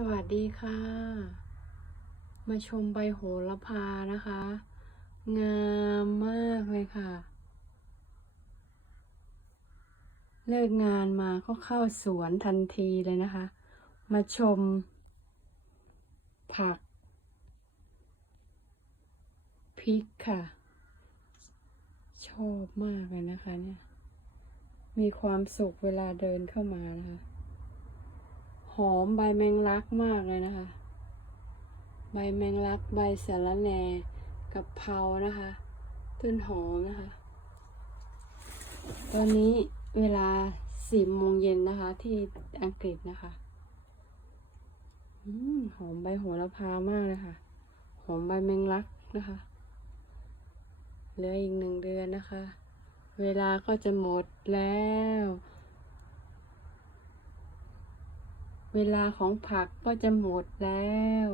สวัสดีค่ะ มาชมใบโหระพานะคะ งามมากเลยค่ะ เลิกงานมาก็เข้าสวนทันทีเลยนะคะ มาชม ผักพริกค่ะ ชอบมากเลยนะคะเนี่ย มีความสุขเวลาเดินเข้ามานะคะ อมใบแมงลักมากเลยนะคะ ใบแมงลัก ใบสะระแหน่กับเพรานะคะ ต้นหอมนะคะ ตอนนี้เวลาสี่โมงเย็นนะคะ ที่อังกฤษนะคะอหอมใบโหระพามากเลยค่ะ หอมใบแมงลักนะคะ เหลืออีกหนึ่งเดือนนะคะ เวลาก็จะหมดแล้ว เวลาของผักก็จะหมดแล้ว